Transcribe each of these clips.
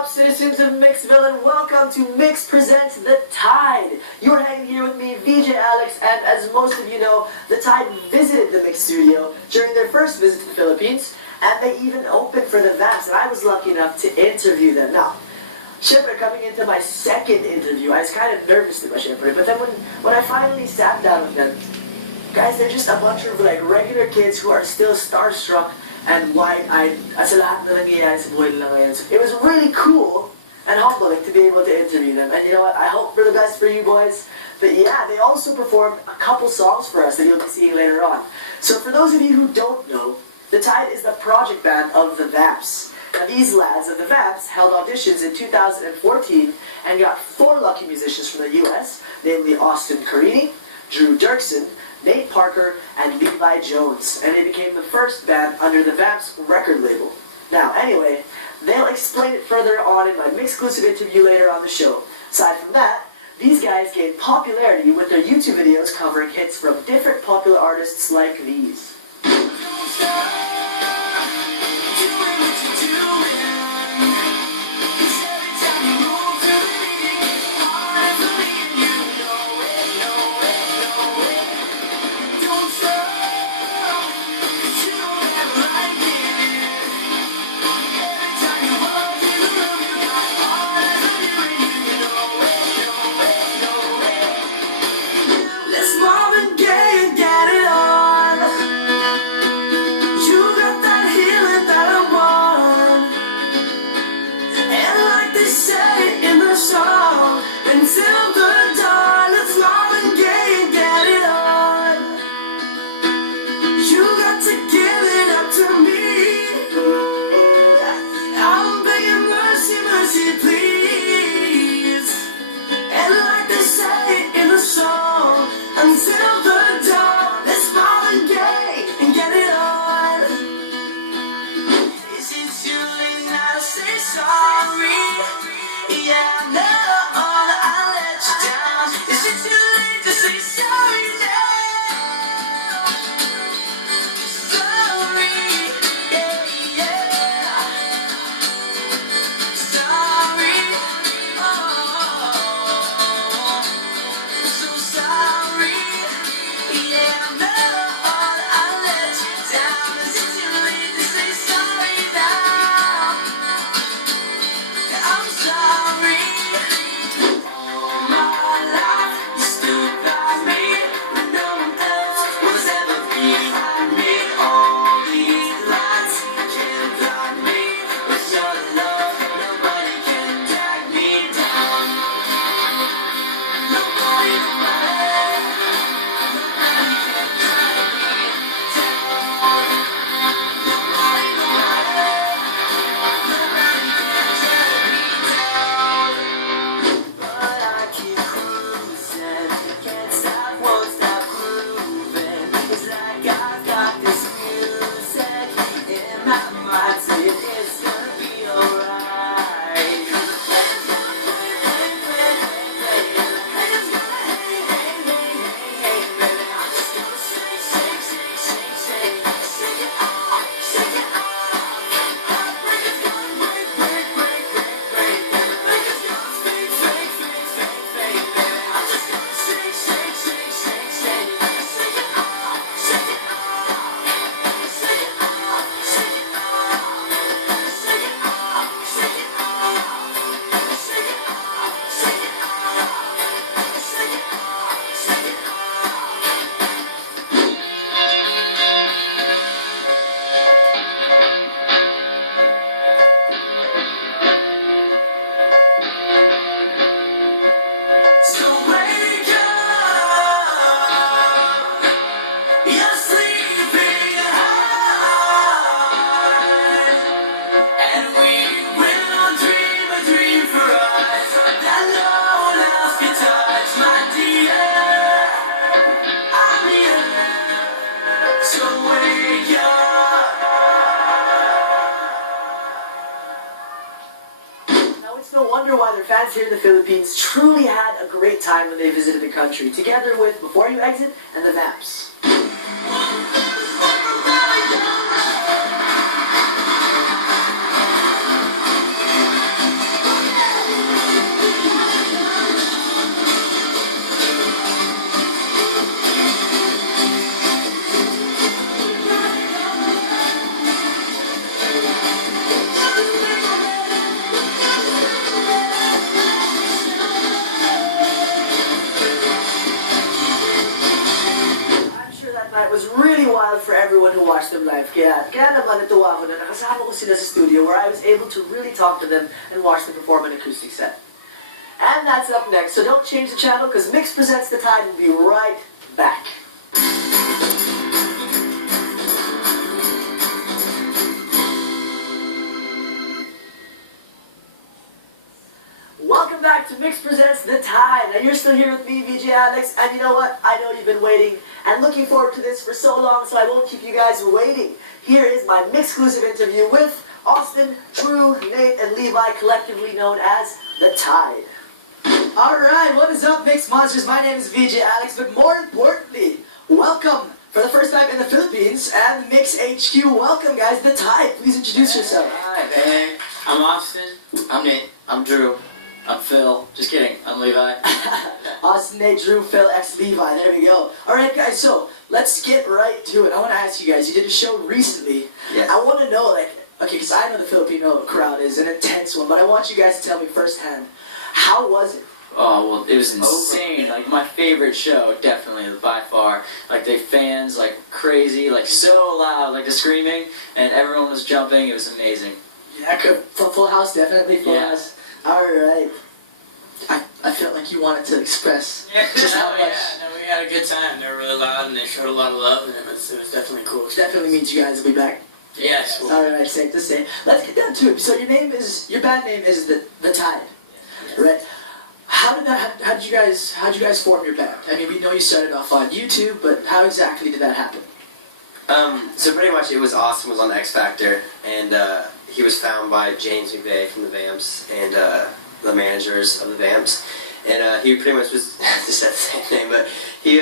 up, citizens of MYXville, and welcome to MYX Presents The Tide. You're hanging here with me, VJ Alex, and as most of you know, The Tide visited the MYX studio during their first visit to the Philippines, and they even opened for the Vamps, and I was lucky enough to interview them. Now, syempre, coming into my second interview, I was kind of nervous, diba, syempre, but then when I finally sat down with them, guys, they're just a bunch of like regular kids who are still starstruck and wide-eyed sa lahat na nangyayari sa buhay nila ngayon. So it was really cool and humbling to be able to interview them. And you know what? I hope for the best for you boys. But yeah, they also performed a couple songs for us that you'll be seeing later on. So for those of you who don't know, The Tide is the project band of the Vamps. Now these lads of the Vamps held auditions in 2014 and got 4 lucky musicians from the US, namely Austin Carini, Drew Dirksen, Nate Parker, and Levi Jones, and they became the first band under the Vamps record label. Now, anyway, they'll explain it further on in my MYX-exclusive interview later on the show. Aside from that, these guys gained popularity with their YouTube videos covering hits from different popular artists like these. Until the dawn, let's love and gay and get it on. You got to give it up to me. I'm begging mercy, mercy, please. And like they say in the song, until the dawn, let's love and gay and get it on. Is it too late now to say sorry? Yeah, I know. Why their fans here in the Philippines truly had a great time when they visited the country, together with Before You Exit and the Vamps. life. Kaya naman natuwa ako na nakasama ko sila sa studio where I was able to really talk to them and watch them perform an acoustic set. And that's up next, so don't change the channel because MYX Presents The Tide will be right back. Welcome back to MYX Presents The Tide. Now you're still here with me, VJ Alex, and you know what? I know you've been waiting and looking forward to this for so long, so I won't keep you guys waiting. Here is my MYX-exclusive interview with Austin, Drew, Nate, and Levi, collectively known as The Tide. Alright, what is up, MYX Monsters? My name is VJ Alex, but more importantly, welcome for the first time in the Philippines and MYX HQ. Welcome, guys, The Tide. Please introduce yourself. Hi, hey, I'm Austin. I'm Nate. I'm Drew. I'm Phil. Just kidding. I'm Levi. Austin, Nate, Drew, Phil, X, Levi. There we go. Alright, guys, so let's get right to it. I want to ask you guys, you did a show recently. Yes. I want to know, okay, because I know the Filipino crowd is an intense one, but I want you guys to tell me firsthand, how was it? Oh, well, it was insane. Like, my favorite show, definitely, by far. Like, the fans, like, crazy, like, so loud, like, the screaming, and everyone was jumping. It was amazing. Yeah, full house, definitely full house. Alright. I felt like you wanted to express just how much. Yeah, no, we had a good time. They were really loud and they showed a lot of love, and it was definitely cool. Which definitely means you guys will be back. Yes. Alright, safe to say. Let's get down to it. So your band name is The Tide, right? How did you guys form your band? I mean, we know you started off on YouTube, but how exactly did that happen? So pretty much it was Austin was on the X Factor, and he was found by James McVeigh from the Vamps and the managers of the Vamps, and he pretty much was just said the same name, but he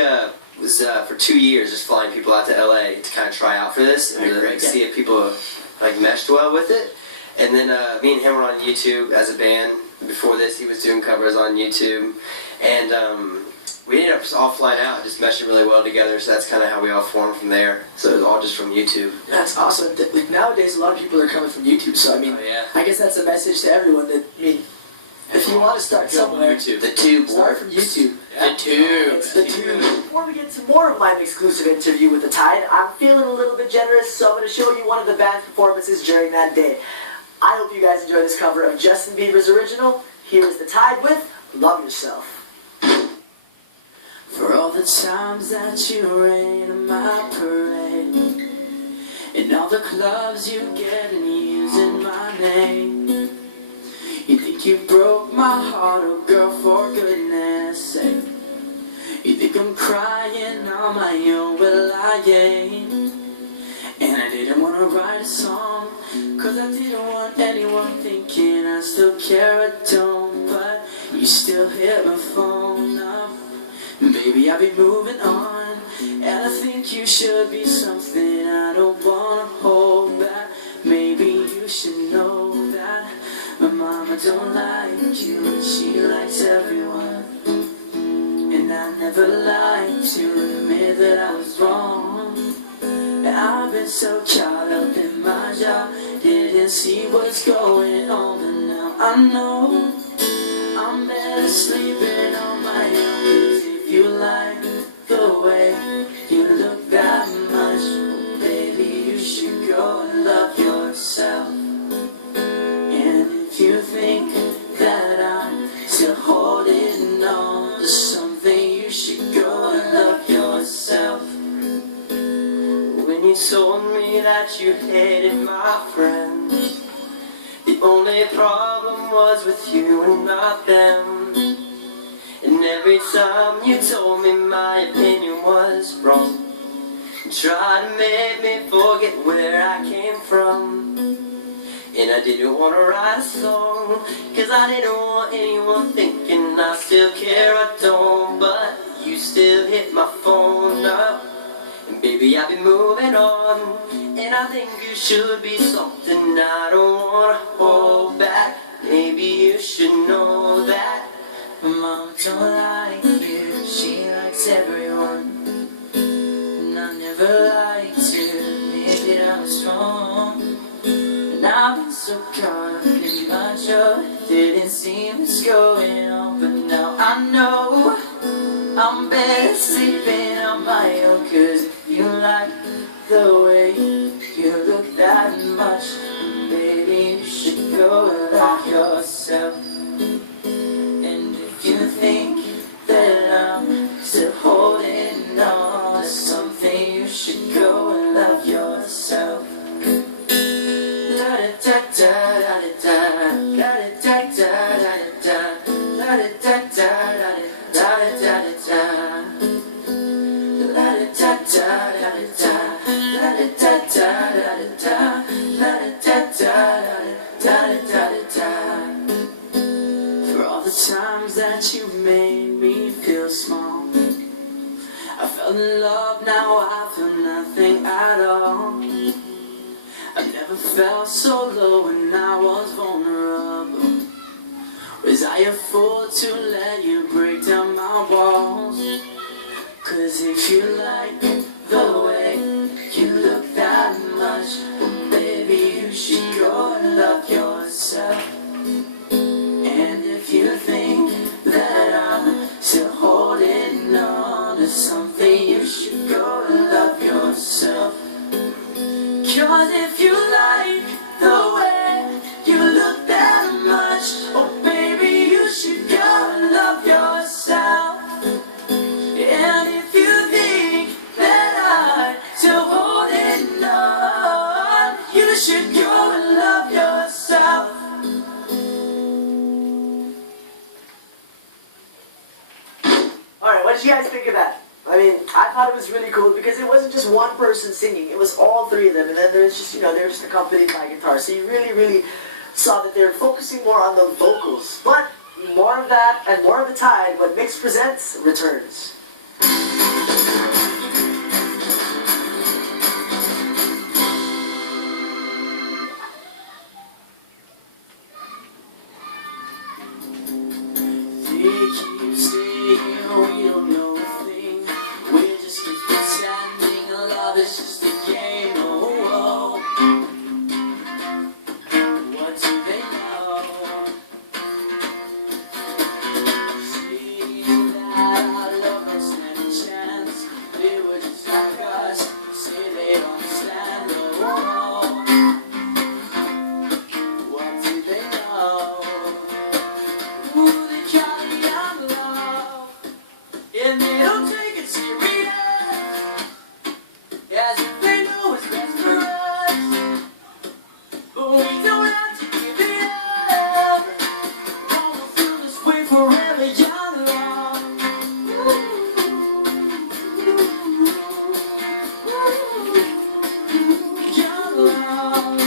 was for 2 years just flying people out to LA to kind of try out for this and really, like, see if people like meshed well with it. And then me and him were on YouTube as a band. Before this, he was doing covers on YouTube, and we ended up just all flying out and just meshing really well together, so that's kind of how we all formed from there. So it was all just from YouTube. That's awesome. Like, nowadays, a lot of people are coming from YouTube, so I mean, I guess that's a message to everyone that, I mean, if you want to start somewhere, The tube. Start from YouTube. The tube. It's The Tube. Before we get to more of my exclusive interview with The Tide, I'm feeling a little bit generous, so I'm going to show you one of the band's performances during that day. I hope you guys enjoy this cover of Justin Bieber's original. Here is The Tide with Love Yourself. For all the times that you rain on my parade, and all the clubs you get in using my name, you think you broke my heart, oh girl, for goodness sake. You think I'm crying on my own, well I ain't. And I didn't want to write a song, cause I didn't want anyone thinking I still care, I don't. But you still hit my phone up, baby, I've been moving on, and I think you should be something I don't want to hold back. Maybe you should know that my mama don't like you, and she likes everyone. And I never liked to admit that I was wrong. I've been so caught up in my job, didn't see what's going on, but now I know I'm better sleeping on my own. Cause if you like the way you look that much, baby, you should go and love yourself. And if you think that I'm still holding on to something, you should go and love yourself. When you told me that you hated my friends, the only problem was with you and not them. And every time you told me my opinion was wrong, you tried to make me forget where I came from. And I didn't want to write a song, cause I didn't want anyone thinking I still care, I don't. But you still hit my phone up, and baby, I've been moving on, and I think you should be something I don't wanna hold back. Maybe you should know that my mama don't like you, she likes everyone. And I never liked to admit that I was wrong. And I've been so caught up in my job, didn't see what's going on, but now I know I'm better sleeping on my own. Cause if you like the way yourself. And if you think that I'm still holding on to something, you should go and love yourself. La da da da da da da da da da da da da da da da da da da da. La da da da da da la da da da da da la da da da da da. For all the times that you made me feel small, I fell in love, now I feel nothing at all. I never felt so low when I was vulnerable. Was I a fool to let you break down my walls? Cause if you like the way you look that much, well, baby, you should go and love yourself. And if you think that I'm still holding on to something, you should go and love yourself. Cause if you like the way you look that much, oh baby, you should go and love yourself. And if you think that I'm still holding on, you should go and love yourself. Alright, what did you guys think of that? I mean, I thought it was really cool because it wasn't just one person singing, it was all three of them, and then there's just, you know, they're just accompanied by guitar. So you really saw that they're focusing more on the vocals. But more of that and more of the Tide when MYX Presents returns. They keep saying we don't know a thing. We just keep pretending love is just a game. Oh, what do they know? See that our love don't stand a chance. They were just like us. Say they don't understand. Oh, what do they know? Ooh, they call it young love, and they don't take it serious, as if they know it's best for us. But we don't have to give it up. Won't feel this way forever, young love. Young love.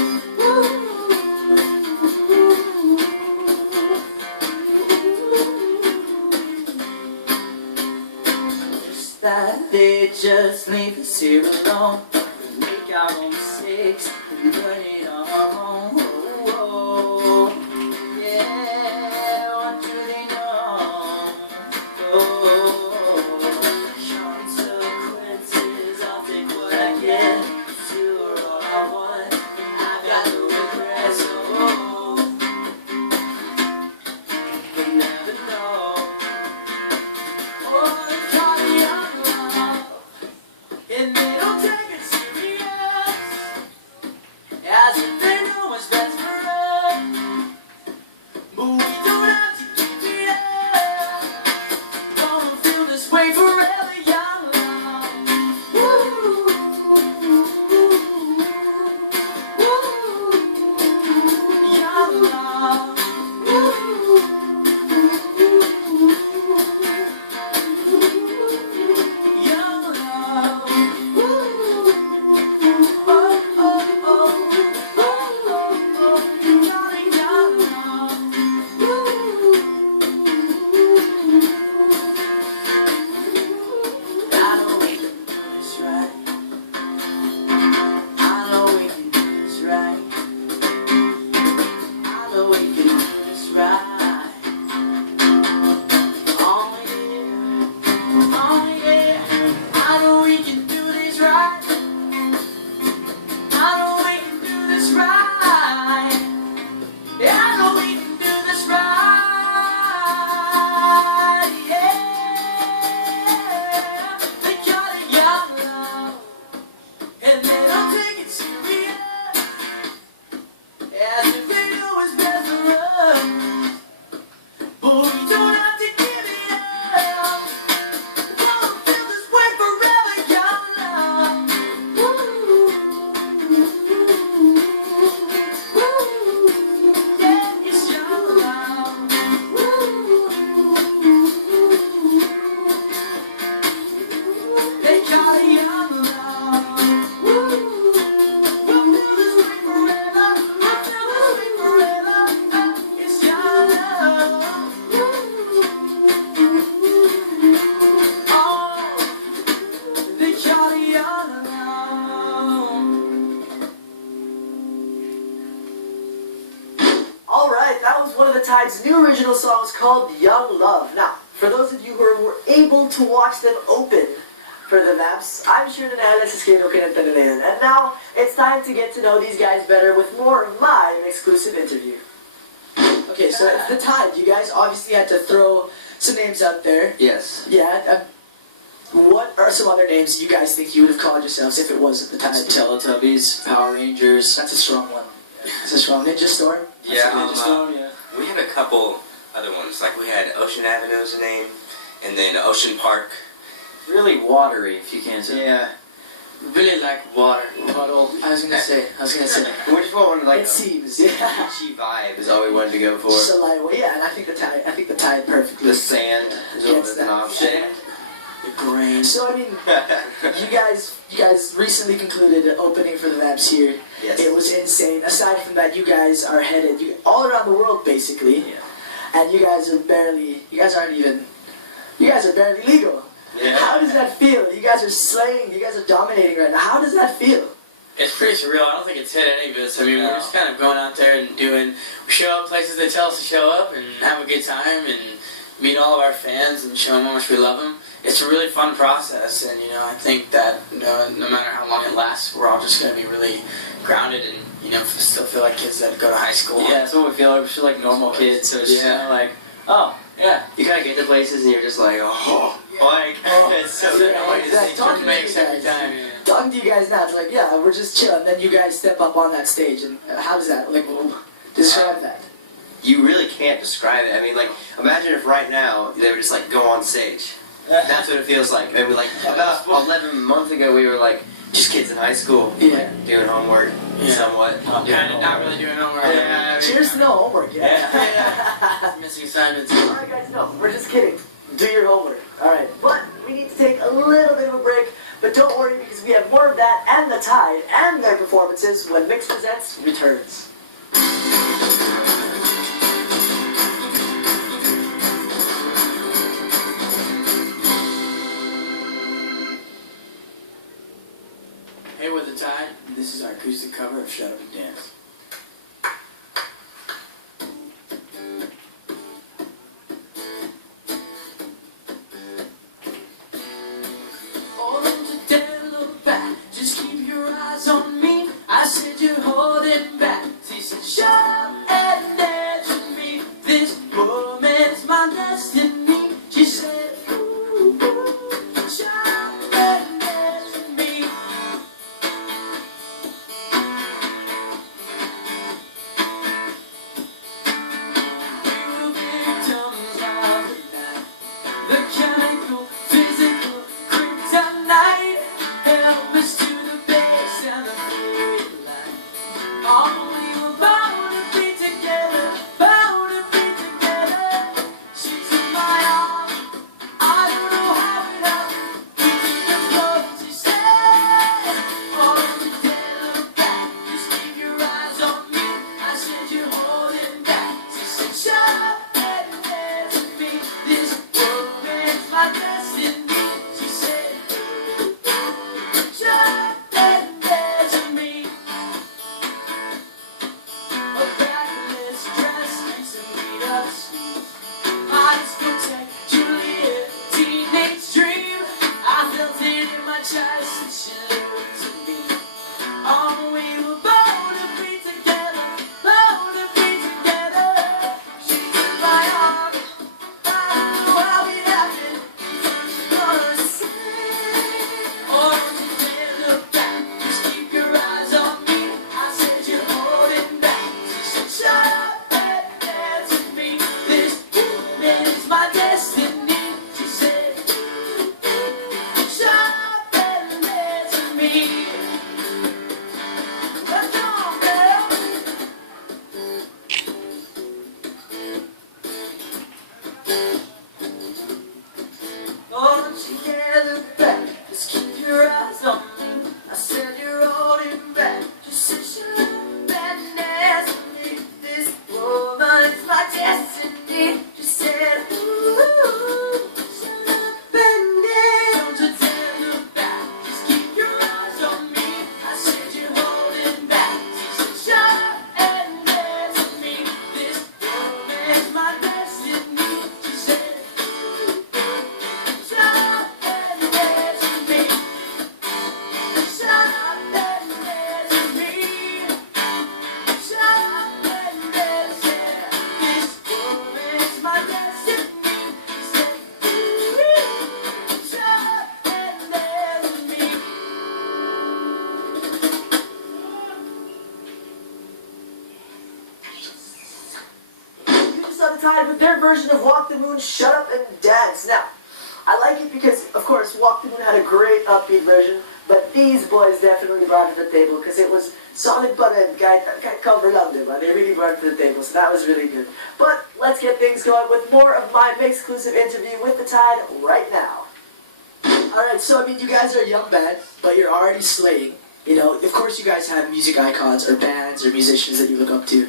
That they just leave us here alone. We make our own mistakes and learn it on our own. Oh, yeah, what do they know? Oh, consequences, I'll take what I get. You are all I want, I've got no regrets. Oh, you'll never know. Oh, they call it young love, and they don't take it serious, that was one of the Tide's new original songs called Young Love. Now, for those of you who were able to watch them open for the Vamps, I'm sure na naalala kayo nung kinanta nila yun. And now, it's time to get to know these guys better with more of my exclusive interview. Okay, so the Tide, you guys obviously had to throw some names out there. Yes. Yeah. What are some other names you guys think you would have called yourselves if it wasn't the Tide? Teletubbies, Power Rangers. That's a strong one. That's a strong Ninja Storm. Yeah, Ninja Storm. Yeah. we had a couple other ones. Like we had Ocean Avenue as a name, and then Ocean Park. Really watery, if you can say. Yeah. Really like water. Puddle. I was gonna say. We just wanted like It seems, a yeah. beachy vibe is all we wanted to go for. Just a light way, yeah, and I think the Tide perfectly. The sand is gets always an that. option. The grain. So I mean, you guys recently concluded an opening for the Vamps here. Yes. It was insane. Aside from that, you guys are headed all around the world basically, Yeah. and you guys are barely legal. Yeah. How does that feel? You guys are slaying. You guys are dominating right now. How does that feel? It's pretty surreal. I don't think it's hit any of us. I mean, No. we're just kind of going out there and we show up places they tell us to show up and have a good time and meet all of our fans and show them how much we love them. It's a really fun process, and I think that no matter how long it lasts, we're all just going to be really grounded and still feel like kids that go to high school. Yeah, that's what we feel like. We feel like normal kids, so it's just Yeah. kind of like, oh, yeah. You kind of get to places and you're just like, oh. Like, it's so Yeah, annoying to exactly. see. Talking to makes you every guys. time. Talking to you guys now, it's like, yeah, we're just chilling. Then you guys step up on that stage, and how does that, like, describe that? You really can't describe it. I mean, like, imagine if right now they were just like go on stage. That's what it feels like. I mean, like about 11 months ago, we were like just kids in high school, Yeah. doing homework, Yeah. somewhat. Kind of not really doing homework. Yeah. Cheers to no homework, yeah. Missing assignments. Alright guys, no, we're just kidding. Do your homework. Alright, but we need to take a little bit of a break, but don't worry because we have more of that and the Tide and their performances when MYX Presents returns. Hey, with the Tide, this is our acoustic cover of Shut Up and Dance. Holding to down, look back. Just keep your eyes on me. I said you're holding back. She said, shut up and dance with me. This moment's my destiny. She said, ooh, ooh, shut up and dance with me. Tide with their version of Walk the Moon, Shut Up and Dance. Now, I like it because, of course, Walk the Moon had a great upbeat version, but these boys definitely brought it to the table because it was solid pa rin, kahit cover lang, diba? They really brought it to the table, so that was really good. But let's get things going with more of my exclusive interview with the Tide right now. Alright, so I mean, you guys are a young band, but you're already slaying. You know, of course you guys have music icons or bands or musicians that you look up to.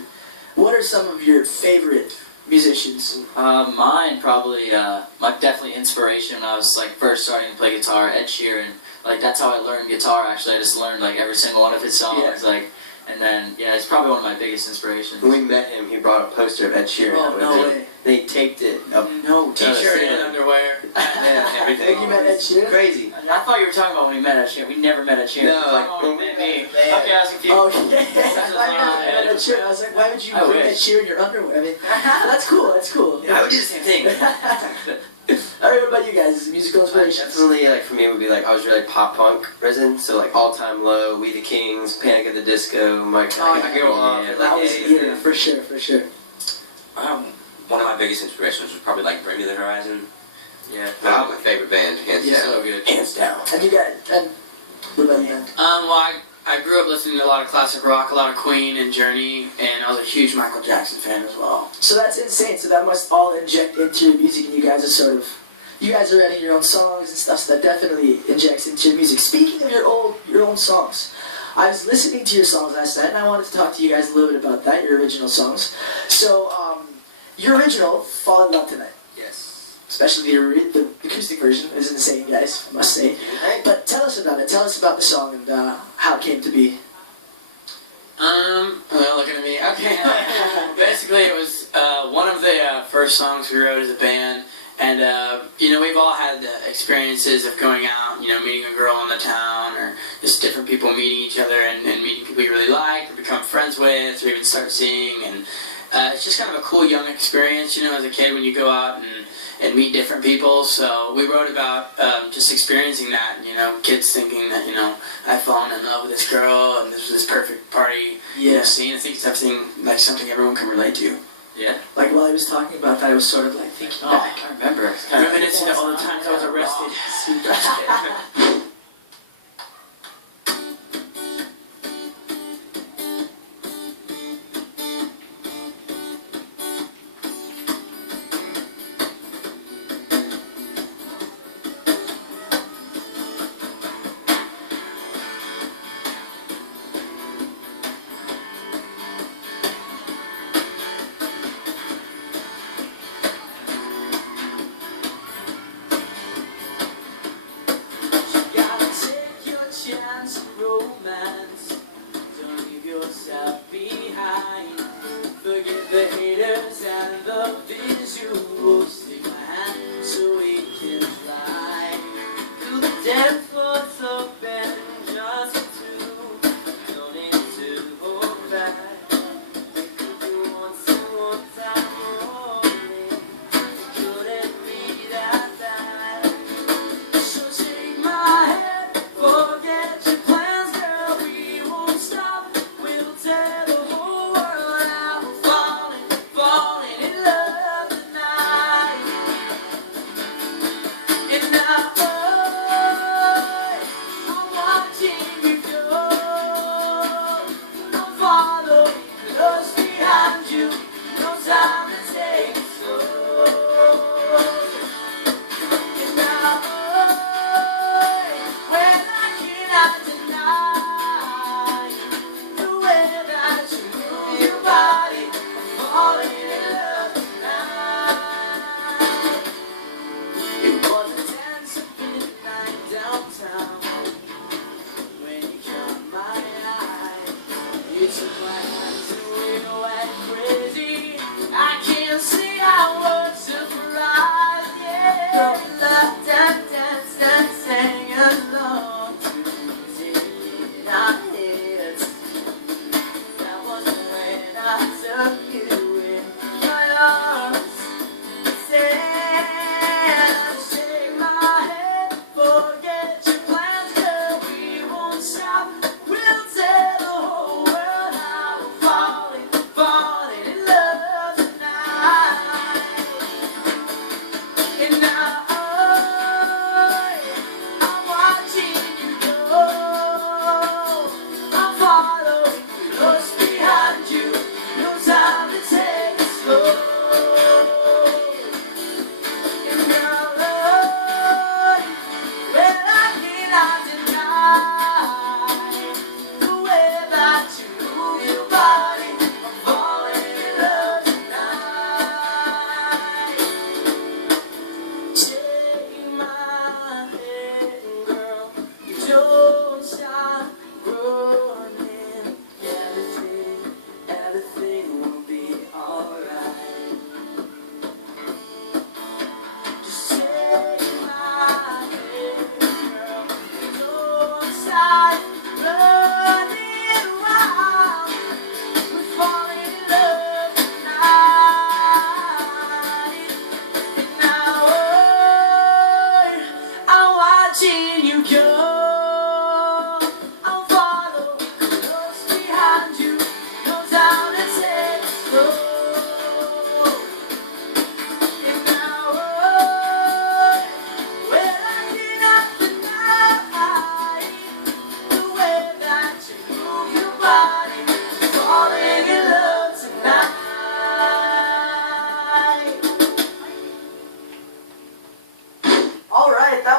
What are some of your favorite musicians? Mine probably, my definitely inspiration when I was like first starting to play guitar, Ed Sheeran. Like that's how I learned guitar actually. I just learned like every single one of his songs, Yeah. like, and then yeah, it's probably one of my biggest inspirations. When we met him, he brought a poster of Ed Sheeran. Oh, out with no him. way. They taped it up. No, T-shirt ceiling. and underwear. Yeah, everything. You met Ed Sheeran? Crazy. I thought you were talking about when we met Ed Sheeran. We never met Ed Sheeran. No, like, oh, when you we met met me. Ed. Okay, I was confused. Oh, yeah. I met Ed Sheeran. I was like, why would you I put Ed wish. Sheeran in your underwear? I mean, that's cool, that's cool. Yeah, I would do the same thing. Alright, what about you guys? Musical inspirations? Definitely, like for me, it would be like I was really pop punk risen, so like All Time Low, We the Kings, Panic at the Disco, Mike. Oh, I go on. yeah, That was yeah, the era, for sure, for sure. One of my biggest inspirations was probably like Bring Me the Horizon. Yeah. One of my favorite bands, hands Yeah. down. So good. Hands down. And you got, and what about you, man? Well, I grew up listening to a lot of classic rock, a lot of Queen and Journey, and I was a huge Michael Jackson fan as well. So that's insane. So that must all inject into your music, and you guys are sort of, you guys are writing your own songs and stuff. So that definitely injects into your music. Speaking of your own songs, I was listening to your songs last night, and I wanted to talk to you guys a little bit about that, your original songs. So, your original, Fall in Love Tonight. Yes. Especially the acoustic version is insane, guys, I must say. But tell us about it. Tell us about the song and how it came to be. Well, looking at me. Okay. Basically, it was one of the first songs we wrote as a band, and you know, we've all had the experiences of going out, you know, meeting a girl in the town, or just different people meeting each other and meeting people you really like, or become friends with, or even start seeing, and it's just kind of a cool young experience, you know, as a kid when you go out and meet different people. So we wrote about just experiencing that, you know, kids thinking that, you know, I've fallen in love with this girl and this was this perfect party, you know, scene. I think it's everything, like something everyone can relate to. Yeah. Like while I was talking about that, I was sort of like thinking Oh, back. I remember. It's kind of Reminiscing to all the times I was arrested. Yeah,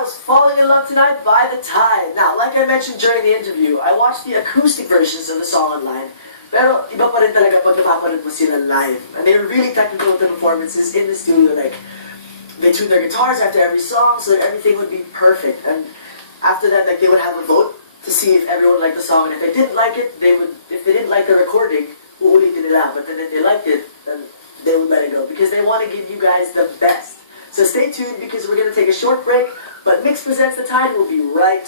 was Falling in Love Tonight by The Tide. Now, like I mentioned during the interview, I watched the acoustic versions of the song online. Pero iba pa rin talaga pag napapanood mo sila live. And they were really technical with the performances in the studio. Like, they tuned their guitars after every song so that everything would be perfect. And after that, like, they would have a vote to see if everyone liked the song. And if they didn't like it, if they didn't like the recording, uulitin nila. But then if they liked it, then they would let it go. Because they want to give you guys the best. So stay tuned because we're going to take a short break. But MYX Presents The Tide will be right